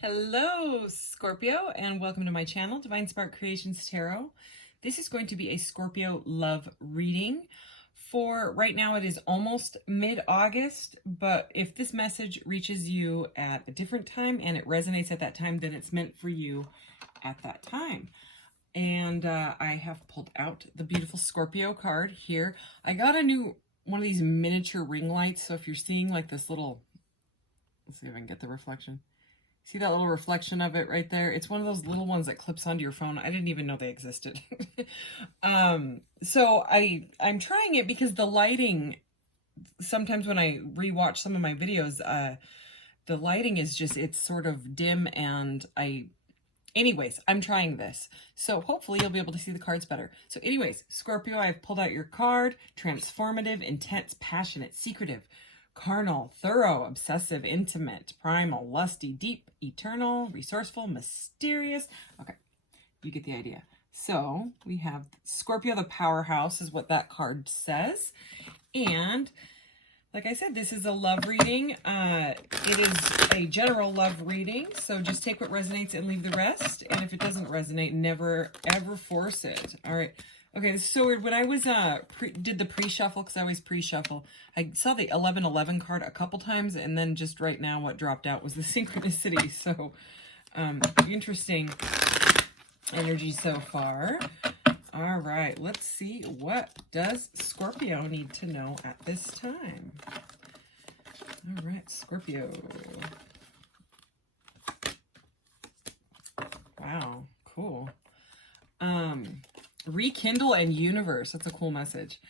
Hello, Scorpio, and welcome to my channel, Divine Spark Creations Tarot. This is going to be a Scorpio love reading. For right now, it is almost mid-August, but if this message reaches you at a different time and it resonates at that time, then it's meant for you at that time. And I have pulled out the beautiful Scorpio card here. I got a new one of these miniature ring lights, so if you're seeing like this little, let's see if I can get the reflection. See that little reflection of it right there? It's one of those little ones that clips onto your phone. I didn't even know they existed. So I'm trying it because the lighting, sometimes when I rewatch some of my videos, the lighting is just, it's sort of dim and anyways, I'm trying this. So hopefully you'll be able to see the cards better. So anyways, Scorpio, I've pulled out your card. Transformative, intense, passionate, secretive, carnal, thorough, obsessive, intimate, primal, lusty, deep, eternal, resourceful, mysterious. Okay, you get the idea. So we have Scorpio, the powerhouse is what that card says. And like I said, this is a love reading. It is a general love reading. So just take what resonates and leave the rest. And if it doesn't resonate, never, ever force it. All right. Okay, this is so weird. When I was did the pre-shuffle, because I always pre-shuffle, I saw the 1111 card a couple times, and then just right now what dropped out was the synchronicity. So interesting energy so far. All right, let's see, what does Scorpio need to know at this time? All right, Scorpio. Wow, cool. Rekindle and universe. That's a cool message.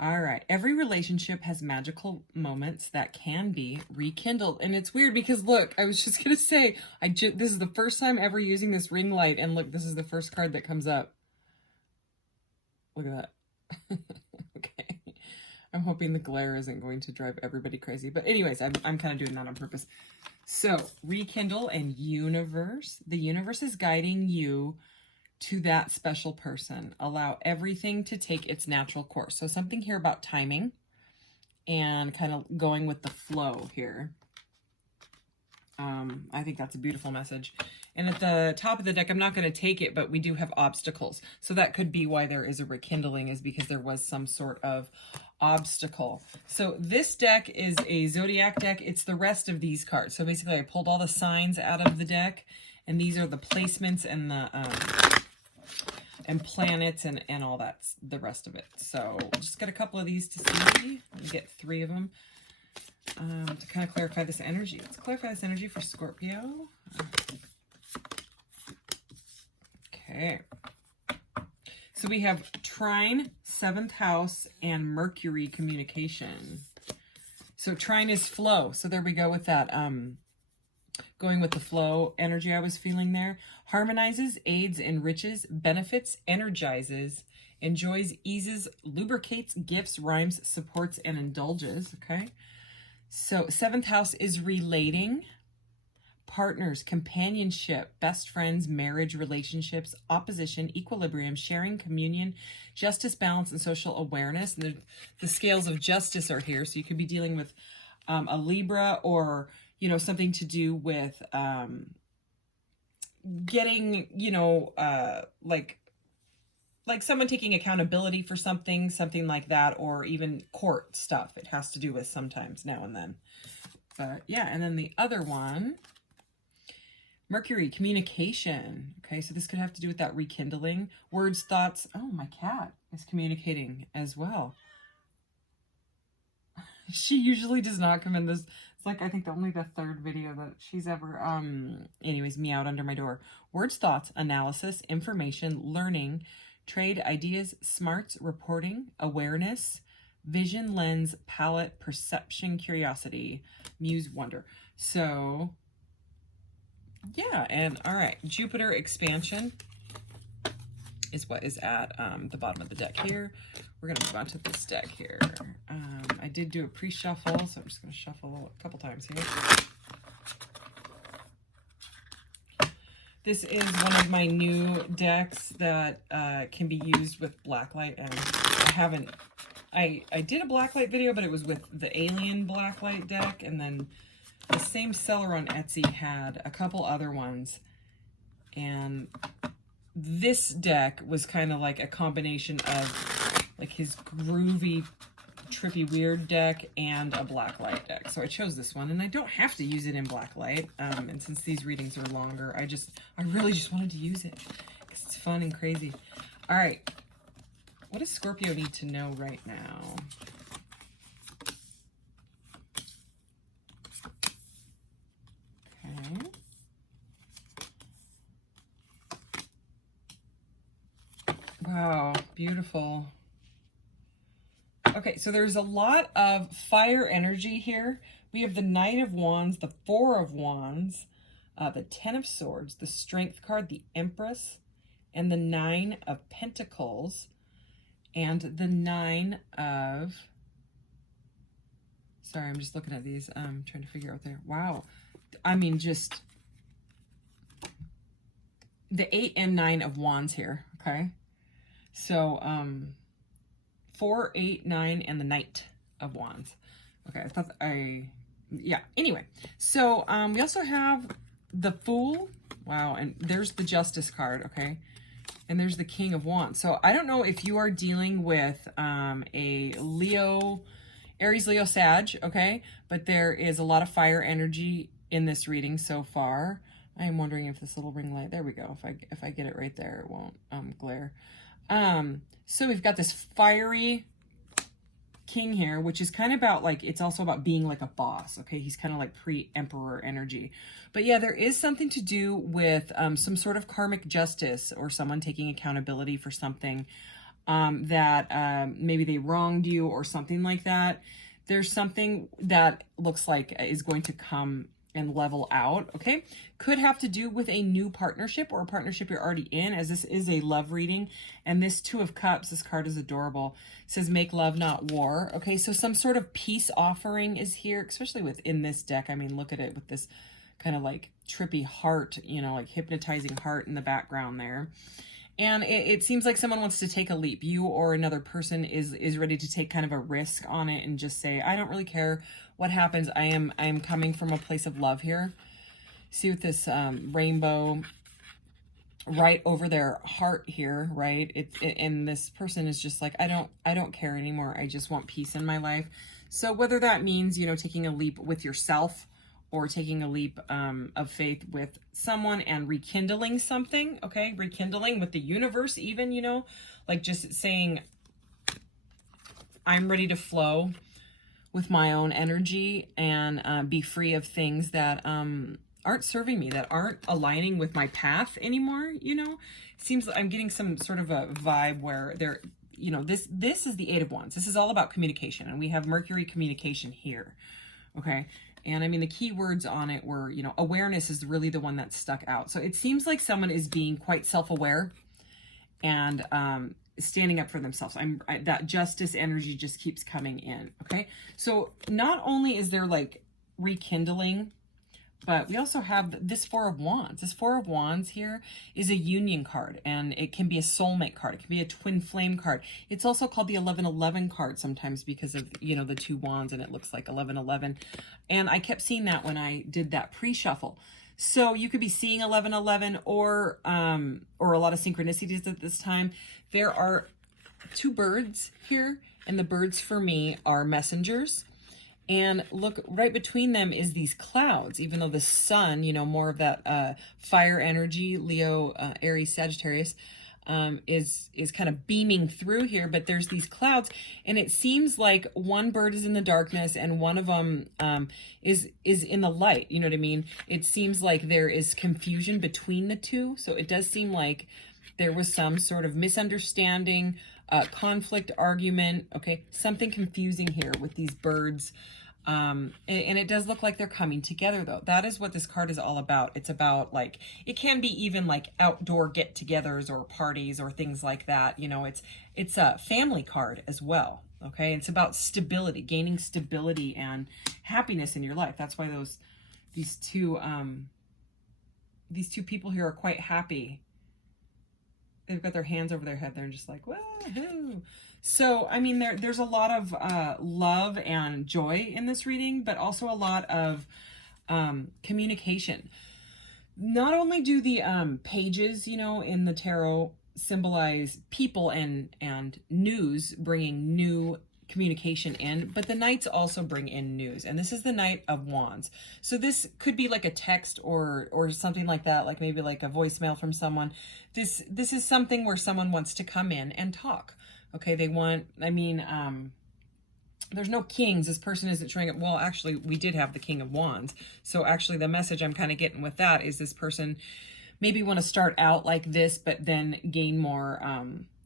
All right. Every relationship has magical moments that can be rekindled. And it's weird because look, I was just going to say, this is the first time ever using this ring light. And look, this is the first card that comes up. Look at that. Okay. I'm hoping the glare isn't going to drive everybody crazy. But anyways, I'm kind of doing that on purpose. So rekindle and universe. The universe is guiding you to that special person. Allow everything to take its natural course. So something here about timing and kind of going with the flow here. I think that's a beautiful message. And at the top of the deck, I'm not going to take it, but we do have obstacles. So that could be why there is a rekindling, is because there was some sort of obstacle. So this deck is a zodiac deck. It's the rest of these cards. So basically I pulled all the signs out of the deck, and these are the placements and the and planets and all that, the rest of it. So just got a couple of these to see. We'll get 3 of them to kind of clarify this energy. Let's clarify this energy for Scorpio. Okay. So we have trine, 7th house, and Mercury communication. So trine is flow. So there we go with that. Going with the flow energy I was feeling there. Harmonizes, aids, enriches, benefits, energizes, enjoys, eases, lubricates, gifts, rhymes, supports, and indulges. Okay. So 7th house is relating, partners, companionship, best friends, marriage, relationships, opposition, equilibrium, sharing, communion, justice, balance, and social awareness. And the scales of justice are here. So you could be dealing with a Libra, or something to do with getting, like someone taking accountability for something like that, or even court stuff. It has to do with sometimes now and then. But yeah, and then the other one, Mercury, communication. Okay, so this could have to do with that rekindling. Words, thoughts. Oh, my cat is communicating as well. She usually does not come in this. It's like, I think only the 3rd video that she's ever, anyways, meowed under my door. Words, thoughts, analysis, information, learning, trade, ideas, smarts, reporting, awareness, vision, lens, palette, perception, curiosity, muse, wonder. So, yeah, and all right, Jupiter expansion is what is at the bottom of the deck here. We're going to move on to this deck here. I did do a pre-shuffle, so I'm just going to shuffle a couple times here. This is one of my new decks that can be used with blacklight. And I did a blacklight video, but it was with the alien blacklight deck, and then the same seller on Etsy had a couple other ones, and this deck was kind of like a combination of like his groovy, trippy, weird deck and a black light deck. So I chose this one, and I don't have to use it in black light. And since these readings are longer, I really just wanted to use it because it's fun and crazy. All right, what does Scorpio need to know right now? Okay. Wow, beautiful. Okay, so there's a lot of fire energy here. We have the Knight of Wands, the Four of Wands, the Ten of Swords, the Strength card, the Empress, and the Nine of Pentacles, and the Nine of... Sorry, I'm just looking at these. I'm trying to figure out there. Wow. I mean, just the 8 and 9 of Wands here, okay? So, 4, 8, 9, and the Knight of Wands. Okay, I thought yeah, anyway. So, we also have the Fool. Wow, and there's the Justice card, okay? And there's the King of Wands. So, I don't know if you are dealing with a Leo, Aries, Leo, Sag, okay? But there is a lot of fire energy in this reading so far. I am wondering if this little ring light, there we go. If I get it right there, it won't glare. So we've got this fiery king here, which is kind of about like, it's also about being like a boss, okay? He's kind of like pre-emperor energy. But yeah, there is something to do with some sort of karmic justice or someone taking accountability for something that maybe they wronged you or something like that. There's something that looks like is going to come and level out, okay? Could have to do with a new partnership or a partnership you're already in, as this is a love reading. And this Two of Cups, this card is adorable. It says, make love, not war. Okay, so some sort of peace offering is here, especially within this deck. I mean, look at it with this kind of like trippy heart, you know, like hypnotizing heart in the background there. And it seems like someone wants to take a leap. You or another person is ready to take kind of a risk on it and just say, I don't really care what happens. I am coming from a place of love here. See with this rainbow right over their heart here, right? And this person is just like, I don't care anymore. I just want peace in my life. So whether that means, you know, taking a leap with yourself or taking a leap of faith with someone and rekindling something, okay? Rekindling with the universe even, you know? Like just saying, I'm ready to flow with my own energy and be free of things that aren't serving me, that aren't aligning with my path anymore, you know? Seems like I'm getting some sort of a vibe where they're, you know, this is the Eight of Wands. This is all about communication, and we have Mercury communication here, okay? And I mean, the key words on it were, you know, awareness is really the one that stuck out. So it seems like someone is being quite self-aware and standing up for themselves. That justice energy just keeps coming in, okay? So not only is there like rekindling, but we also have this Four of Wands. This Four of Wands here is a union card, and it can be a soulmate card. It can be a twin flame card. It's also called the 1111 card sometimes because of, you know, the two wands, and it looks like 1111. And I kept seeing that when I did that pre-shuffle. So you could be seeing 1111 or a lot of synchronicities at this time. There are two birds here, and the birds for me are messengers. And look, right between them is these clouds, even though the sun, you know, more of that fire energy, Leo, Aries, Sagittarius, is kind of beaming through here. But there's these clouds, and it seems like one bird is in the darkness and one of them is in the light. You know what I mean? It seems like there is confusion between the two. So it does seem like there was some sort of misunderstanding, conflict, argument, okay, something confusing here with these birds. And it does look like they're coming together, though. That is what this card is all about. It's about, like, it can be even like outdoor get-togethers or parties or things like that. You know, it's a family card as well, okay? It's about stability, gaining stability and happiness in your life. That's why these two people here are quite happy. They've got their hands over their head. They're just like, woohoo. So, I mean, there's a lot of love and joy in this reading, but also a lot of Communication. Not only do the pages, you know, in the tarot symbolize people and news, bringing new communication in, but the knights also bring in news, and this is the Knight of Wands. So this could be like a text or something like that, like maybe like a voicemail from someone. This is something where someone wants to come in and talk. Okay, they want, I mean, there's no kings. This person isn't showing up. Well, actually, we did have the King of Wands. So actually the message I'm kind of getting with that is this person maybe want to start out like this, but then gain more,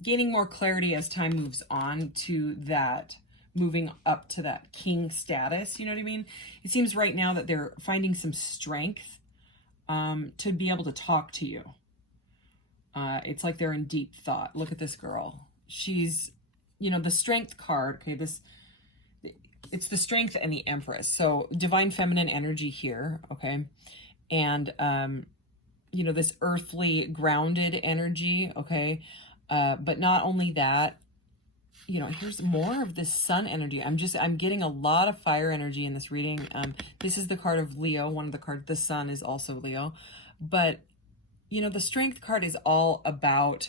gaining more clarity as time moves on to that, moving up to that king status. You know what I mean? It seems right now that they're finding some strength to be able to talk to you. It's like they're in deep thought. Look at this girl. She's, you know, the Strength card. Okay, it's the Strength and the Empress. So divine feminine energy here, okay? And, you know, this earthly grounded energy, okay? But not only that, you know, here's more of this sun energy. I'm getting a lot of fire energy in this reading. This is the card of Leo. One of the cards, the sun is also Leo. But, you know, the Strength card is all about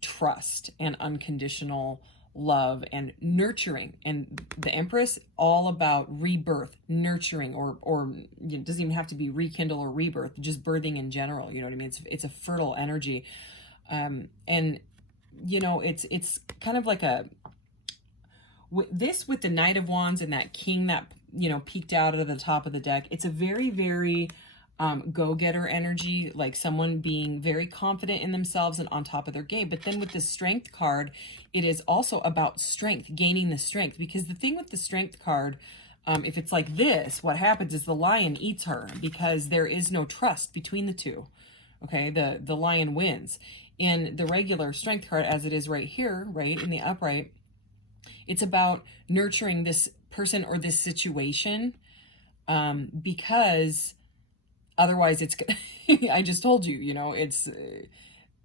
trust and unconditional love and nurturing, and the Empress all about rebirth, nurturing, or you know, it doesn't even have to be rekindle or rebirth, just birthing in general. You know what I mean? It's a fertile energy, and you know, it's kind of like a with the Knight of Wands and that king that, you know, peeked out of the top of the deck. It's a very, very go-getter energy, like someone being very confident in themselves and on top of their game. But then with the Strength card, it is also about strength, gaining the strength. Because the thing with the Strength card, if it's like this, what happens is the lion eats her because there is no trust between the two. Okay, the lion wins. In the regular Strength card, as it is right here, right, in the upright, it's about nurturing this person or this situation, because otherwise it's, I just told you, you know, it's,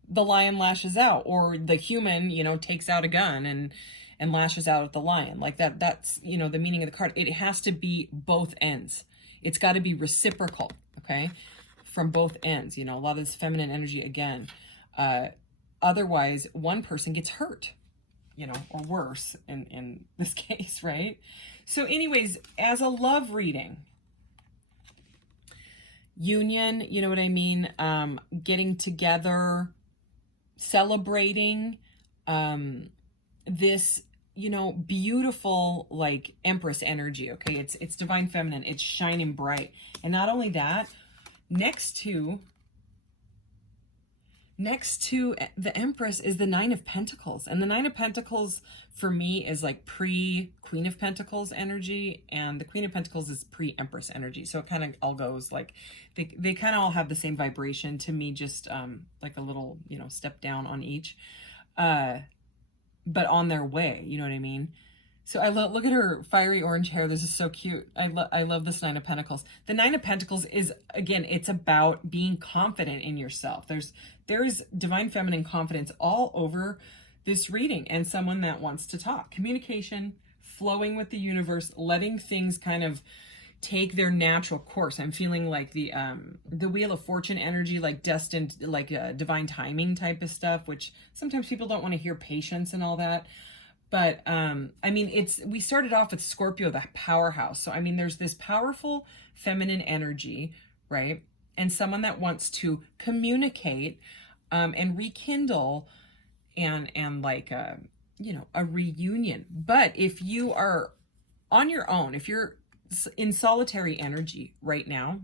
the lion lashes out, or the human, you know, takes out a gun and lashes out at the lion. Like that's, you know, the meaning of the card. It has to be both ends. It's got to be reciprocal, okay, from both ends, you know, a lot of this feminine energy again. Otherwise, one person gets hurt, you know, or worse in this case, right? So anyways, as a love reading, union, you know what I mean? Getting together, celebrating, this, you know, beautiful, like Empress energy. Okay. It's divine feminine. It's shining bright. And not only that, next to the Empress is the Nine of Pentacles. And the Nine of Pentacles for me is like pre-Queen of Pentacles energy, and the Queen of Pentacles is pre-Empress energy. So it kind of all goes like, they kind of all have the same vibration to me, just like a little, you know, step down on each, but on their way, you know what I mean? So I look at her fiery orange hair. This is so cute. I love this Nine of Pentacles. The Nine of Pentacles is, again, it's about being confident in yourself. There's divine feminine confidence all over this reading, and someone that wants to talk. Communication, flowing with the universe, letting things kind of take their natural course. I'm feeling like the Wheel of Fortune energy, like destined, like divine timing type of stuff, which sometimes people don't want to hear patience and all that. But, I mean, we started off with Scorpio, the powerhouse. So, I mean, there's this powerful feminine energy, right? And someone that wants to communicate, and rekindle and like, you know, a reunion. But if you are on your own, if you're in solitary energy right now,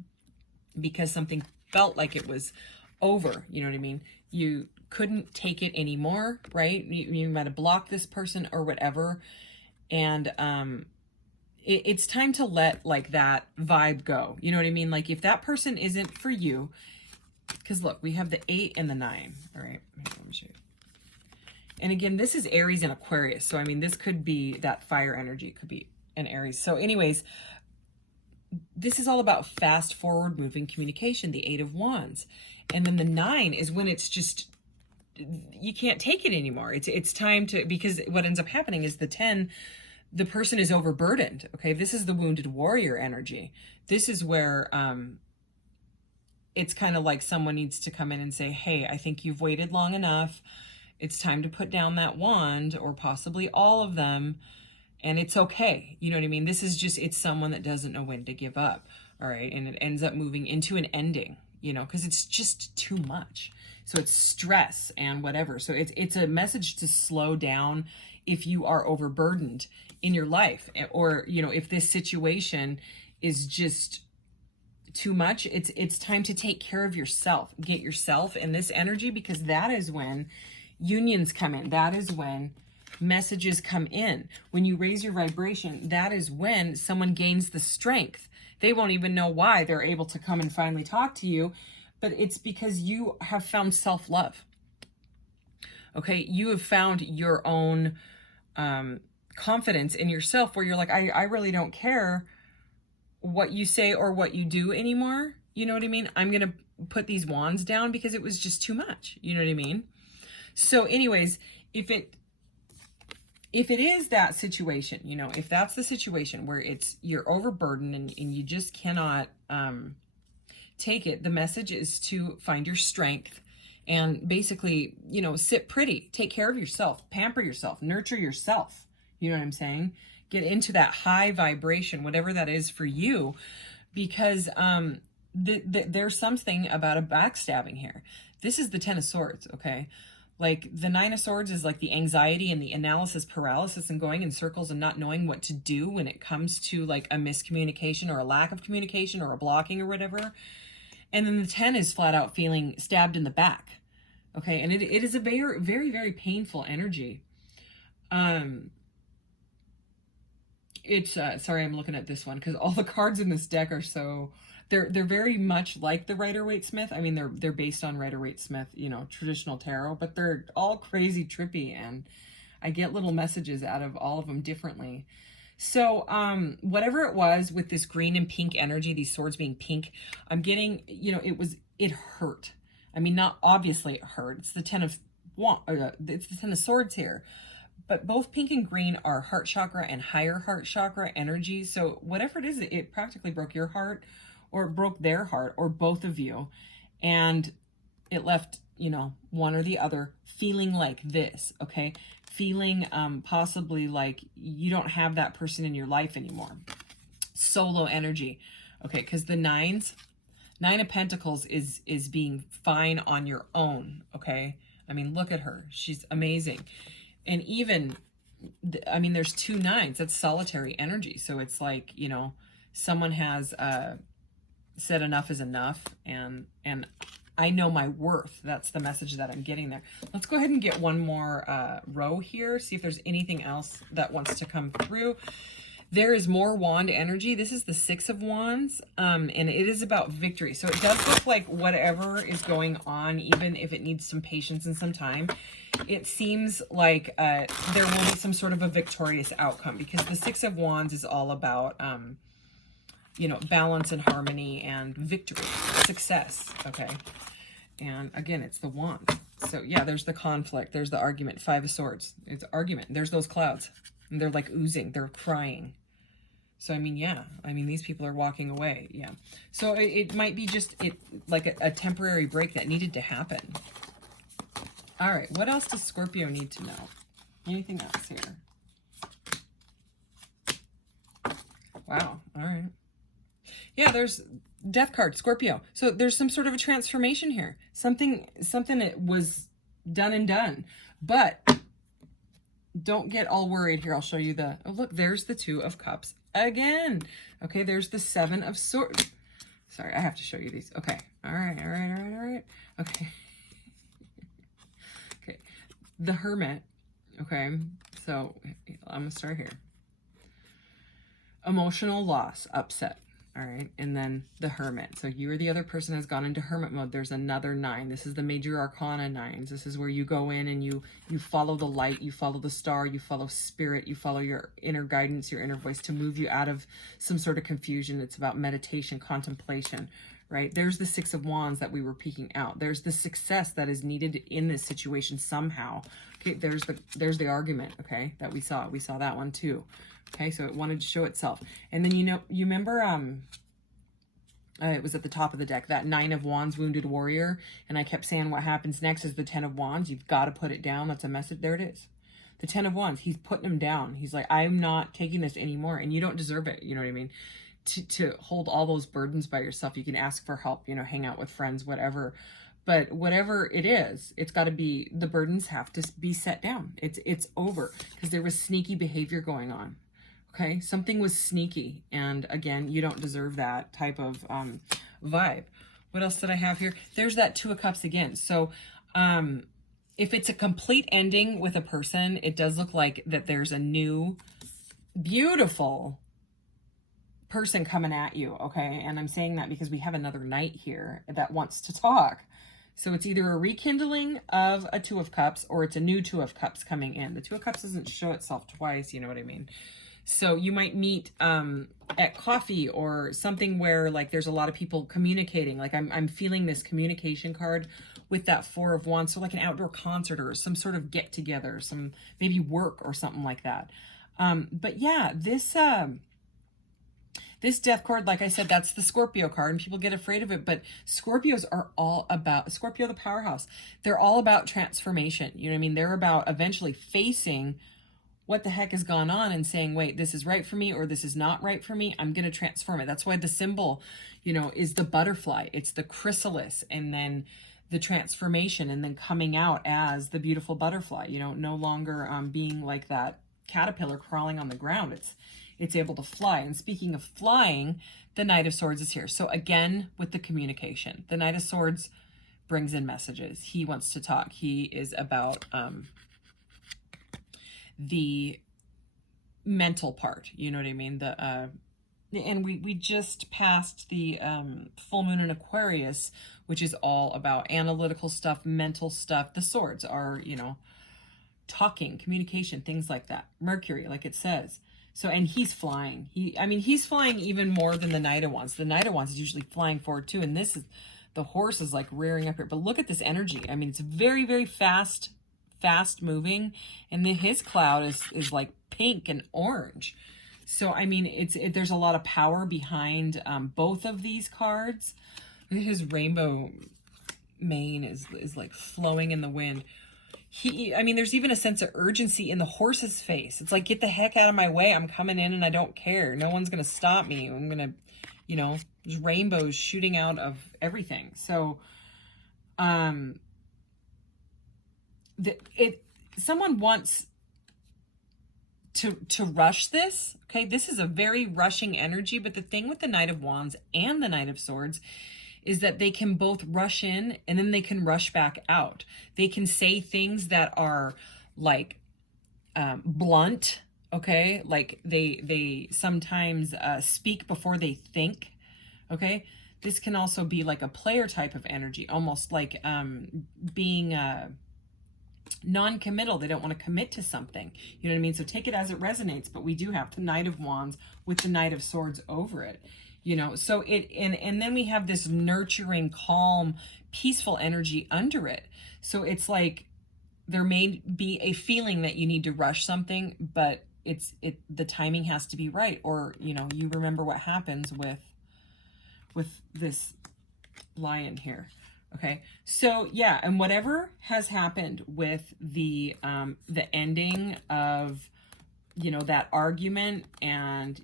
because something felt like it was over, you know what I mean? You couldn't take it anymore, right? You might have blocked this person or whatever. And it's time to let like that vibe go. You know what I mean? Like if that person isn't for you, because look, we have the 8 and the 9. All right, let me show you. And again, this is Aries and Aquarius. So, I mean, this could be that fire energy. It could be an Aries. So anyways, this is all about fast forward moving communication, the 8 of Wands. And then the 9 is when it's just, you can't take it anymore. It's time to, because what ends up happening is the 10, the person is overburdened. Okay, this is the wounded warrior energy. This is where it's kind of like someone needs to come in and say, hey, I think you've waited long enough. It's time to put down that wand, or possibly all of them, and it's okay. You know what I mean? This is just, it's someone that doesn't know when to give up. All right, and it ends up moving into an ending, you know, because it's just too much. So it's stress and whatever. So it's a message to slow down if you are overburdened in your life, or, you know, if this situation is just too much. It's time to take care of yourself. Get yourself in this energy, because that is when unions come in. That is when messages come in. When you raise your vibration, that is when someone gains the strength. They won't even know why they're able to come and finally talk to you, but it's because you have found self-love. Okay, you have found your own confidence in yourself, where you're like, I really don't care what you say or what you do anymore. You know what I mean? I'm going to put these wands down because it was just too much. You know what I mean? So anyways, if it is that situation, you know, if that's the situation where you're overburdened and you just cannot take it, the message is to find your strength and basically, you know, sit pretty, take care of yourself, pamper yourself, nurture yourself. You know what I'm saying? Get into that high vibration, whatever that is for you, because there's something about a backstabbing here. This is the Ten of Swords, okay? Like the Nine of Swords is like the anxiety and the analysis paralysis and going in circles and not knowing what to do when it comes to like a miscommunication or a lack of communication or a blocking or whatever. And then the 10 is flat out feeling stabbed in the back. Okay, and it is a very, very, very painful energy. It's sorry, I'm looking at this one because all the cards in this deck are so they're very much like the Rider-Waite-Smith. I mean, they're based on Rider-Waite-Smith, you know, traditional tarot, but they're all crazy trippy, and I get little messages out of all of them differently. So whatever it was with this green and pink energy, these swords being pink, I'm getting, you know, it hurt. I mean, not obviously it hurt. It's the it's the 10 of Swords here. But both pink and green are heart chakra and higher heart chakra energy. So whatever it is, it practically broke your heart, or it broke their heart, or both of you. And it left, you know, one or the other feeling like this, okay? Feeling possibly like you don't have that person in your life anymore. Solo energy, okay? Because the Nine of Pentacles is being fine on your own, okay? I mean, look at her. She's amazing. And even, I mean, there's 2 nines. That's solitary energy. So it's like, you know, someone has said enough is enough, and I know my worth. That's the message that I'm getting there. Let's go ahead and get one more row here, see if there's anything else that wants to come through. There is more wand energy. This is the 6 of Wands, and it is about victory. So it does look like whatever is going on, even if it needs some patience and some time, it seems like there will be some sort of a victorious outcome, because the 6 of Wands is all about, you know, balance and harmony and victory, success, okay? And again, it's the wand. So yeah, there's the conflict. There's the argument. 5 of Swords. It's argument. There's those clouds. And they're like oozing. They're crying. So, I mean, yeah. I mean, these people are walking away. Yeah. So it might be just like a temporary break that needed to happen. All right. What else does Scorpio need to know? Anything else here? Wow. All right. Yeah, there's Death card, Scorpio. So there's some sort of a transformation here. Something that was done and done. But don't get all worried here. I'll show you oh, look, there's the 2 of Cups again. Okay, there's the 7 of Swords. Sorry, I have to show you these. Okay. All right. Okay. Okay. The Hermit. Okay. So I'm going to start here. Emotional loss, upset. All right, and then the Hermit. So you or the other person has gone into Hermit mode. There's another 9. This is the Major Arcana 9s. This is where you go in and you follow the light, you follow the star, you follow spirit, you follow your inner guidance, your inner voice to move you out of some sort of confusion. It's about meditation, contemplation, right? There's the 6 of Wands that we were peeking out. There's the success that is needed in this situation somehow. Okay, there's the argument, okay, that we saw. We saw that one too, Okay, so it wanted to show itself. And then, you remember, it was at the top of the deck, that Nine of Wands, Wounded Warrior. And I kept saying what happens next is the Ten of Wands. You've got to put it down. That's a message. There it is. The Ten of Wands. He's putting him down. He's like, I'm not taking this anymore. And you don't deserve it. You know what I mean? To hold all those burdens by yourself. You can ask for help, hang out with friends, whatever. But whatever it is, it's got to be, the burdens have to be set down. It's over, because there was sneaky behavior going on. Okay, something was sneaky, and again, you don't deserve that type of vibe. What else did I have here? There's that Two of Cups again. So if it's a complete ending with a person, it does look like that there's a new, beautiful person coming at you, okay? And I'm saying that because we have another Knight here that wants to talk. So it's either a rekindling of a Two of Cups, or it's a new Two of Cups coming in. The Two of Cups doesn't show itself twice, you know what I mean? So you might meet at coffee or something where like there's a lot of people communicating. Like I'm feeling this communication card with that Four of Wands. So like an outdoor concert or some sort of get together, some maybe work or something like that. But yeah, this Death card, like I said, that's the Scorpio card, and people get afraid of it. But Scorpios are all about, Scorpio the powerhouse, they're all about transformation. You know what I mean? They're about eventually facing what the heck has gone on and saying, wait, this is right for me, or this is not right for me. I'm going to transform it. That's why the symbol, is the butterfly. It's the chrysalis, and then the transformation, and then coming out as the beautiful butterfly, no longer being like that caterpillar crawling on the ground. It's able to fly. And speaking of flying, the Knight of Swords is here. So again, with the communication, the Knight of Swords brings in messages. He wants to talk. He is about the mental part, you know what I mean? And we just passed the full moon in Aquarius, which is all about analytical stuff, mental stuff. The swords are, talking, communication, things like that. Mercury, like it says. So, and he's flying. He's flying even more than the Knight of Wands. The Knight of Wands is usually flying forward too, and this is, the horse is like rearing up here. But look at this energy. It's very, very fast moving, and then his cloud is like pink and orange. So there's a lot of power behind both of these cards. His rainbow mane is like flowing in the wind. There's even a sense of urgency in the horse's face. It's like, get the heck out of my way. I'm coming in and I don't care. No one's gonna stop me. I'm gonna, there's rainbows shooting out of everything. So someone wants to rush this. Okay, this is a very rushing energy, but the thing with the Knight of Wands and the Knight of Swords is that they can both rush in and then they can rush back out. They can say things that are like blunt, okay? Like they sometimes speak before they think, okay? This can also be like a player type of energy, almost like being non-committal. They don't want to commit to something. You know what I mean? So take it as it resonates, but we do have the Knight of Wands with the Knight of Swords over it. So and then we have this nurturing, calm, peaceful energy under it. So it's like there may be a feeling that you need to rush something, but the timing has to be right. Or, you remember what happens with this lion here. Okay. So yeah. And whatever has happened with the ending of, that argument and,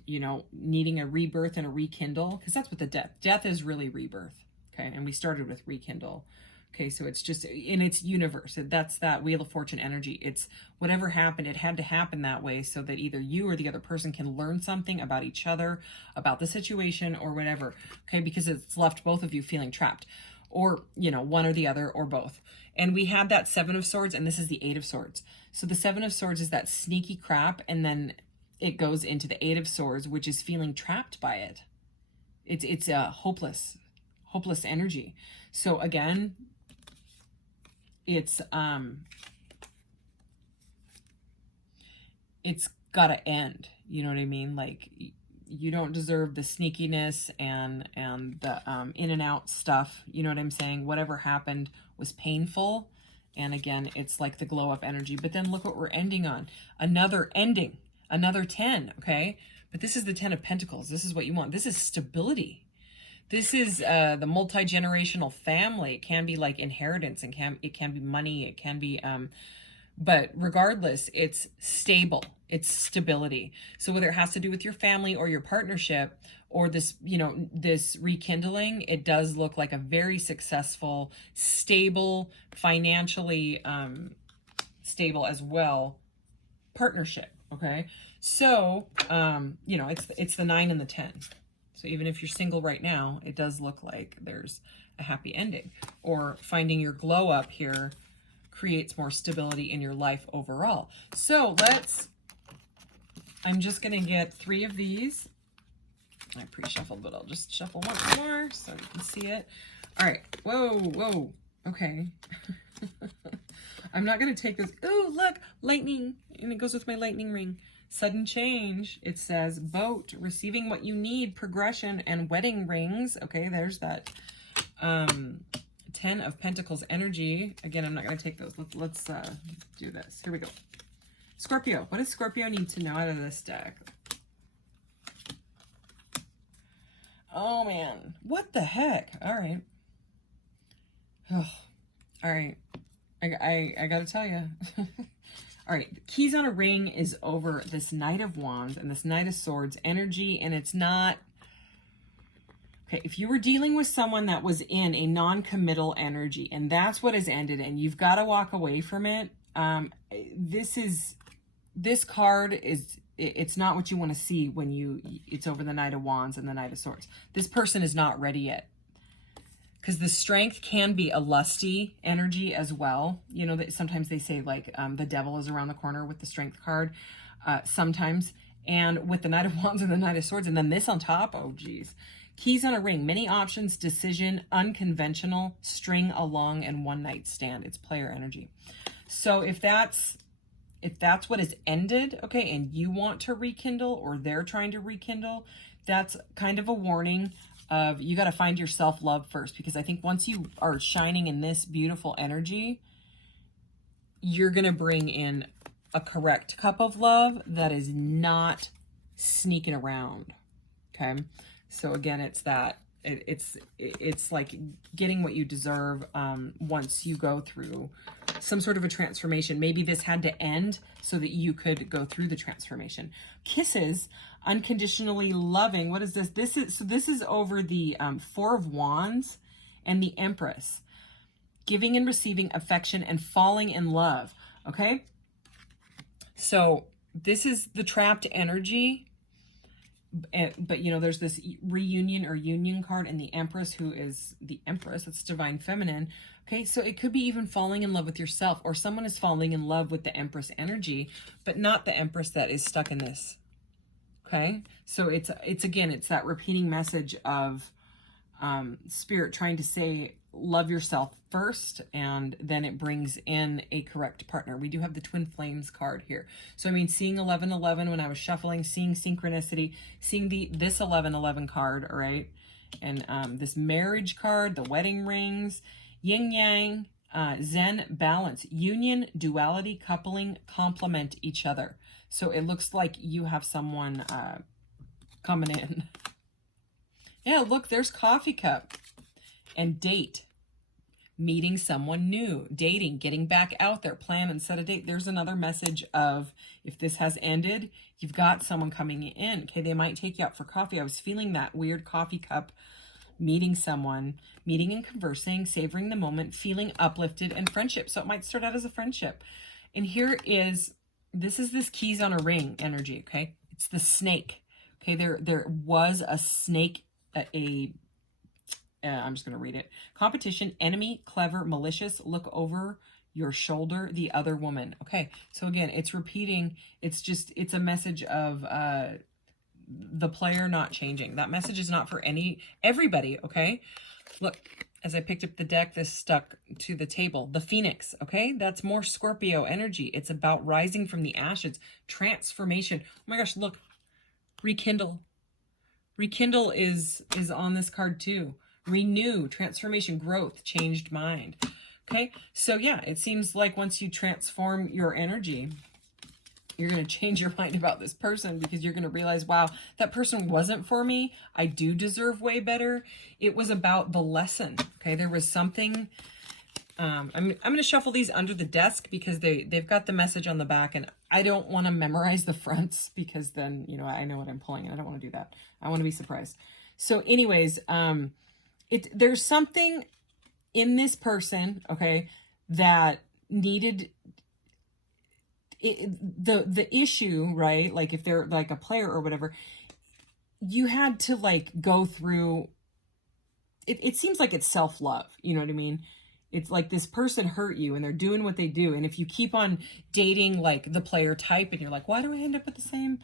needing a rebirth and a rekindle, because that's what the death is, really rebirth. Okay. And we started with rekindle. Okay. So it's just in its universe. That's that Wheel of Fortune energy. It's whatever happened, it had to happen that way so that either you or the other person can learn something about each other, about the situation or whatever. Okay. Because it's left both of you feeling trapped, or, one or the other, or both. And we had that Seven of Swords, and this is the Eight of Swords. So the Seven of Swords is that sneaky crap, and then it goes into the Eight of Swords, which is feeling trapped by it. It's a hopeless energy. So again, it's got to end. You know what I mean? Like, you don't deserve the sneakiness and the in and out stuff. You know what I'm saying? Whatever happened was painful. And again, it's like the glow up energy. But then look what we're ending on. Another ending. Another 10, okay? But this is the 10 of Pentacles. This is what you want. This is stability. This is the multi-generational family. It can be like inheritance, and it can be money. It can be, but regardless, it's stable. It's stability. So whether it has to do with your family or your partnership or this, you know, this rekindling, it does look like a very successful, stable, financially stable as well partnership. Okay. So, you know, it's the 9 and the 10. So even if you're single right now, it does look like there's a happy ending. Or finding your glow up here creates more stability in your life overall. So I'm just going to get 3 of these. I pre-shuffled, but I'll just shuffle once more so you can see it. All right. Whoa. Okay. I'm not going to take this. Ooh, look, lightning. And it goes with my lightning ring. Sudden change. It says boat, receiving what you need, progression, and wedding rings. Okay, there's that 10 of Pentacles energy. Again, I'm not going to take those. Let's do this. Here we go. Scorpio. What does Scorpio need to know out of this deck? Oh, man. What the heck? All right. Oh, all right. I got to tell you. All right, keys on a ring is over this Knight of Wands and this Knight of Swords energy, and it's not... Okay, if you were dealing with someone that was in a non-committal energy, and that's what has ended, and you've got to walk away from it, this card is... It's not what you want to see when it's over the Knight of Wands and the Knight of Swords. This person is not ready yet. Because the Strength can be a lusty energy as well. You know, that sometimes they say like the devil is around the corner with the Strength card sometimes. And with the Knight of Wands and the Knight of Swords, and then this on top, oh geez. Keys on a ring, many options, decision, unconventional, string along, and one night stand. It's player energy. So if that's what has ended, okay, and you want to rekindle or they're trying to rekindle, that's kind of a warning of you got to find your self-love first, because I think once you are shining in this beautiful energy, you're going to bring in a correct cup of love that is not sneaking around. Okay. So again, it's that it's like getting what you deserve once you go through some sort of a transformation. Maybe this had to end so that you could go through the transformation. Kisses, unconditionally loving. What is this? This is over the 4 of Wands and the Empress. Giving and receiving affection and falling in love. Okay. So this is the trapped energy. But you know, there's this reunion or union card in the Empress, who is the Empress. That's divine feminine. Okay, so it could be even falling in love with yourself, or someone is falling in love with the Empress energy, but not the Empress that is stuck in this. Okay, so it's again, it's that repeating message of Spirit trying to say, love yourself first, and then it brings in a correct partner. We do have the Twin Flames card here. So, I mean, seeing 1111 when I was shuffling, seeing synchronicity, seeing this 1111 card, all right? And this marriage card, the wedding rings, yin yang, Zen, balance, union, duality, coupling, complement each other. So it looks like you have someone coming in. Yeah, look, there's coffee cup. And date, meeting someone new, dating, getting back out there, plan and set a date. There's another message of, if this has ended, you've got someone coming in. Okay, they might take you out for coffee. I was feeling that weird coffee cup, meeting someone, meeting and conversing, savoring the moment, feeling uplifted, and friendship. So it might start out as a friendship. And here is, this is this keys on a ring energy, okay? It's the snake. Okay, there was a snake, I'm just going to read it. Competition, enemy, clever, malicious, look over your shoulder, the other woman. Okay, so again, it's repeating. It's a message of the player not changing. That message is not for everybody, okay? Look, as I picked up the deck, this stuck to the table. The Phoenix, okay? That's more Scorpio energy. It's about rising from the ashes, transformation. Oh my gosh, look, rekindle. Rekindle is on this card too. Renew, transformation, growth, changed mind. Okay, so yeah, it seems like once you transform your energy, You're going to change your mind about this person because you're going to realize, wow, that person wasn't for me. I do deserve way better. It was about the lesson. Okay. There was something, I'm going to shuffle these under the desk because they've got the message on the back, and I don't want to memorize the fronts because then, you know, I know what I'm pulling and I don't want to do that. I want to be surprised. So anyways, there's something in this person, okay, that needed the issue, right? Like if they're like a player or whatever, you had to like go through it seems like it's self-love, you know what I mean? It's like this person hurt you and they're doing what they do, and if you keep on dating like the player type and you're like, why do I end up with the same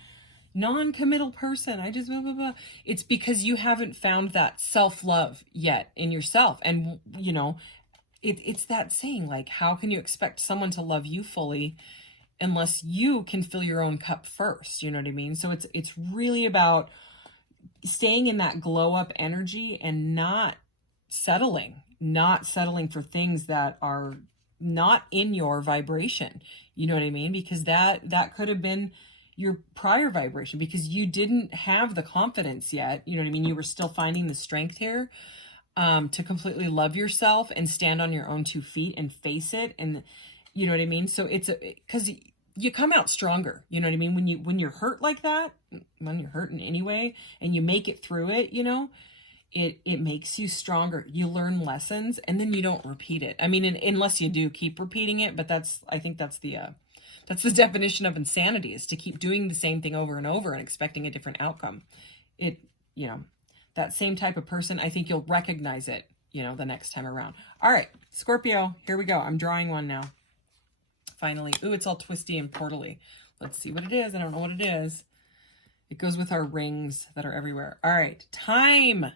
non-committal person? I just blah blah blah. It's because you haven't found that self-love yet in yourself. And you know, it's that saying, like, how can you expect someone to love you fully unless you can fill your own cup first? You know what I mean? So it's really about staying in that glow up energy and not settling for things that are not in your vibration. You know what I mean? Because that could have been your prior vibration because you didn't have the confidence yet. You know what I mean? You were still finding the strength here to completely love yourself and stand on your own 2 feet and face it. And you know what I mean? So it's because you come out stronger. You know what I mean? When you're hurt like that, when you're hurt in any way and you make it through it, you know, it makes you stronger. You learn lessons and then you don't repeat it. I mean, unless you do keep repeating it, but I think that's the definition of insanity, is to keep doing the same thing over and over and expecting a different outcome. You know, that same type of person, I think you'll recognize it, you know, the next time around. All right, Scorpio, here we go. I'm drawing one now. Finally. Ooh, it's all twisty and portally. Let's see what it is. I don't know what it is. It goes with our rings that are everywhere. All right, time.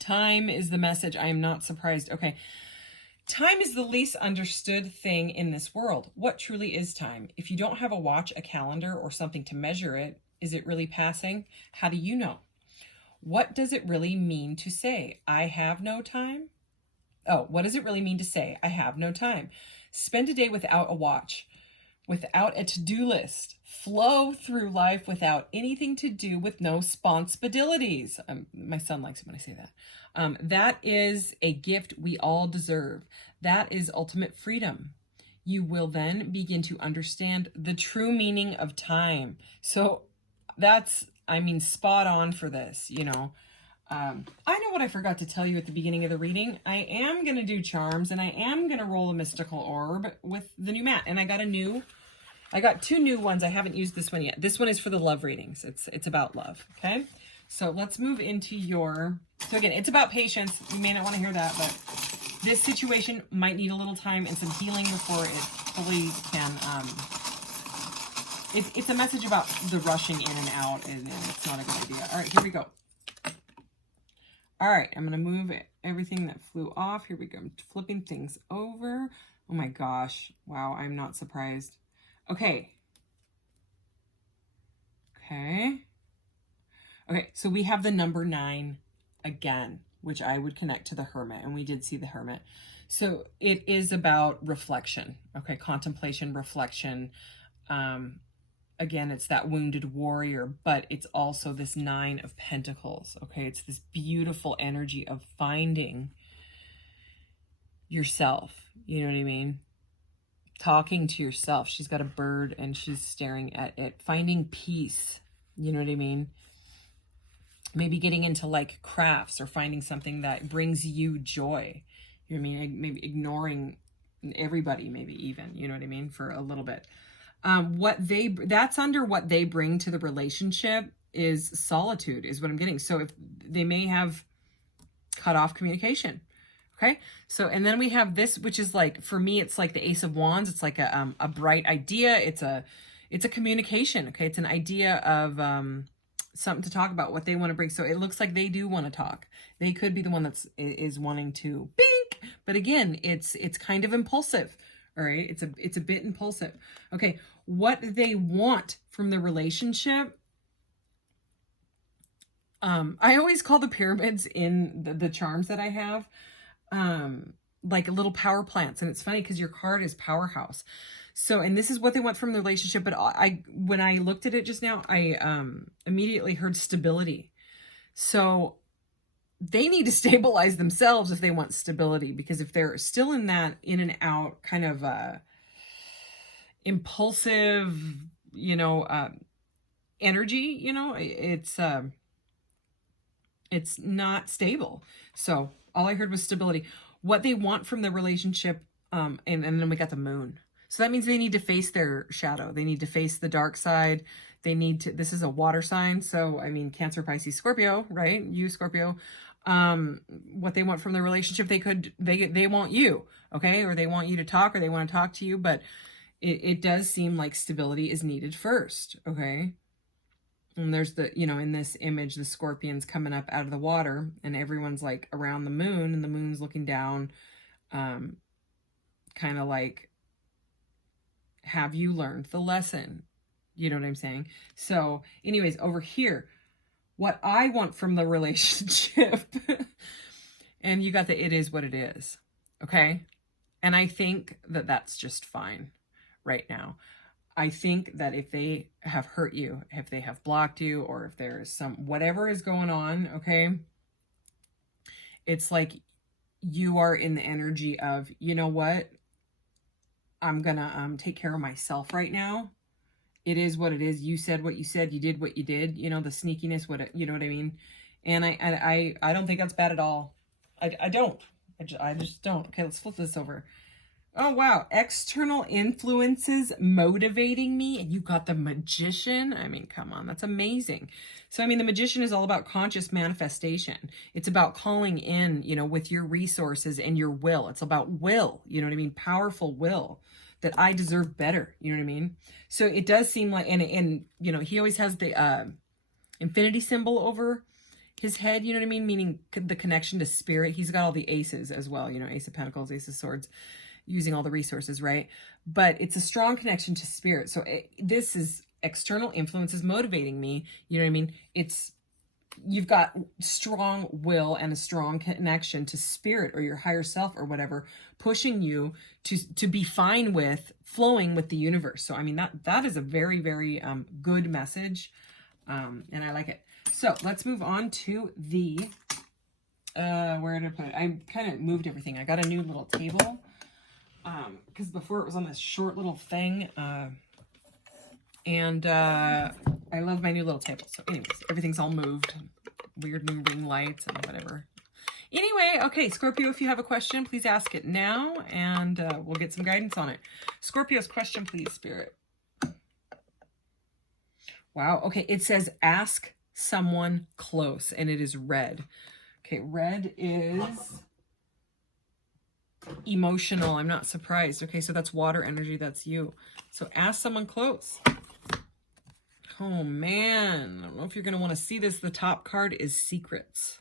Time is the message. I am not surprised. Okay. Time is the least understood thing in this world. What truly is time? If you don't have a watch, a calendar, or something to measure it, is it really passing? How do you know? What does it really mean to say, I have no time? Oh, what does it really mean to say, I have no time? Spend a day without a watch, without a to-do list. Flow through life without anything to do, with no responsibilities. My son likes it when I say that. That is a gift we all deserve. That is ultimate freedom. You will then begin to understand the true meaning of time. So that's, I mean, spot on for this, you know. I know what I forgot to tell you at the beginning of the reading. I am going to do charms, and I am going to roll a mystical orb with the new mat. And I got 2 new ones. I haven't used this one yet. This one is for the love readings. It's about love. Okay. So let's move into so again, it's about patience. You may not want to hear that, but this situation might need a little time and some healing before it fully can, it's a message about the rushing in and out, and it's not a good idea. All right, here we go. All right, I'm going to move everything that flew off. Here we go. I'm flipping things over. Oh my gosh. Wow, I'm not surprised. Okay. Okay, so we have the number 9 again, which I would connect to the Hermit, and we did see the Hermit. So it is about reflection, okay, contemplation, reflection. Again, it's that wounded warrior, but it's also this 9 of Pentacles, okay? It's this beautiful energy of finding yourself, you know what I mean? Talking to yourself. She's got a bird and she's staring at it, finding peace, you know what I mean? Maybe getting into like crafts or finding something that brings you joy, you know what I mean? Maybe ignoring everybody, maybe even, you know what I mean, for a little bit. That's under what they bring to the relationship is solitude, is what I'm getting. So if they may have cut off communication. Okay. So, and then we have this, which is like, for me, it's like the Ace of Wands. It's like a bright idea. It's a communication. Okay. It's an idea of, something to talk about, what they want to bring. So it looks like they do want to talk. They could be the one is wanting to bink, but again, it's kind of impulsive. All right. It's a bit impulsive. Okay. What they want from the relationship. I always call the pyramids in the charms that I have, like little power plants. And it's funny because your card is powerhouse. So, and this is what they want from the relationship. But when I looked at it just now, I immediately heard stability. So they need to stabilize themselves if they want stability, because if they're still in that in and out kind of impulsive, energy, it's not stable. So all I heard was stability. What they want from the relationship, and then we got the moon. So that means they need to face their shadow. They need to face the dark side. They need to, this is a water sign. So, I mean, Cancer, Pisces, Scorpio, right? You, Scorpio. What they want from the relationship, they want you, okay? Or they want you to talk, or they want to talk to you, but it does seem like stability is needed first, okay? And there's the, in this image, the scorpions coming up out of the water, and everyone's like around the moon, and the moon's looking down, kind of like, have you learned the lesson? You know what I'm saying? So anyways, over here, what I want from the relationship, and you got the, it is what it is. Okay. And I think that that's just fine right now. I think that if they have hurt you, if they have blocked you, or if there is some, whatever is going on, okay, it's like you are in the energy of, you know what? I'm gonna take care of myself right now. It is what it is. You said what you said. You did what you did. The sneakiness, you know what I mean? And I don't think that's bad at all. I don't. I just don't. Okay, let's flip this over. Oh, wow. External influences motivating me. And you got the Magician. I mean, come on. That's amazing. So, I mean, the Magician is all about conscious manifestation. It's about calling in, with your resources and your will. It's about will. You know what I mean? Powerful will that I deserve better. You know what I mean? So it does seem like, and he always has the infinity symbol over his head. You know what I mean? Meaning the connection to spirit. He's got all the aces as well. Ace of Pentacles, Ace of Swords, using all the resources, right? But it's a strong connection to spirit. So this is external influences motivating me. You know what I mean? You've got strong will and a strong connection to spirit or your higher self or whatever, pushing you to be fine with flowing with the universe. So, I mean, that is a very, very good message. And I like it. So let's move on to the, where did I put it? I kind of moved everything. I got a new little table. Because before it was on this short little thing, and I love my new little table. So anyways, everything's all moved. Weird new ring lights and whatever. Anyway, okay, Scorpio, if you have a question, please ask it now, and we'll get some guidance on it. Scorpio's question, please, Spirit. Wow, okay, it says ask someone close, and it is red. Okay, red is emotional. I'm not surprised. Okay, so that's water energy. That's you. So ask someone close. Oh, man. I don't know if you're going to want to see this. The top card is secrets.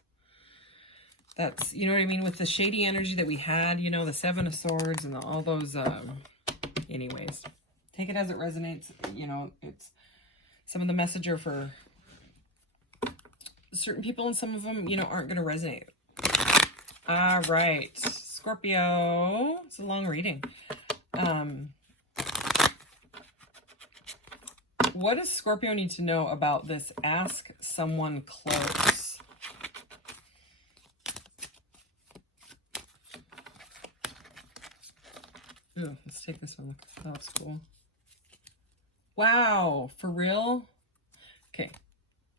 That's, you know what I mean? With the shady energy that we had, the Seven of Swords and all those, anyways, take it as it resonates. It's some of the messenger for certain people, and some of them, aren't going to resonate. All right. Scorpio, it's a long reading. What does Scorpio need to know about this ask someone close? Ooh, let's take this one. That looks cool. Wow, for real? Okay.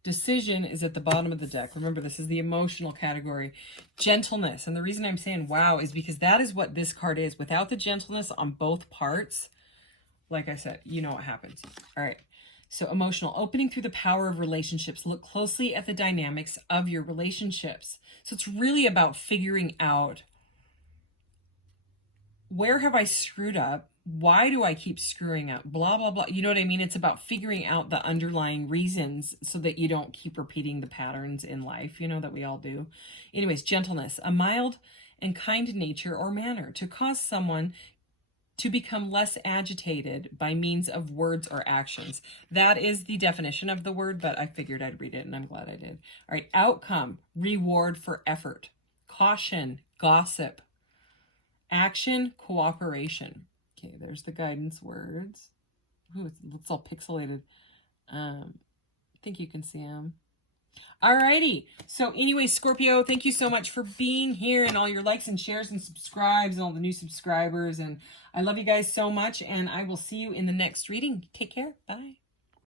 Decision is at the bottom of the deck. Remember, this is the emotional category. Gentleness. And the reason I'm saying wow is because that is what this card is. Without the gentleness on both parts, like I said, you know what happens. All right. So emotional. Opening through the power of relationships. Look closely at the dynamics of your relationships. So it's really about figuring out, where have I screwed up? Why do I keep screwing up? Blah, blah, blah. You know what I mean? It's about figuring out the underlying reasons so that you don't keep repeating the patterns in life, that we all do. Anyways, gentleness, a mild and kind nature or manner to cause someone to become less agitated by means of words or actions. That is the definition of the word, but I figured I'd read it, and I'm glad I did. All right, outcome, reward for effort. Caution, gossip. Action, cooperation. Okay, there's the guidance words. Ooh, it looks all pixelated. I think you can see them. Alrighty. So anyway, Scorpio, thank you so much for being here and all your likes and shares and subscribes and all the new subscribers. And I love you guys so much. And I will see you in the next reading. Take care. Bye.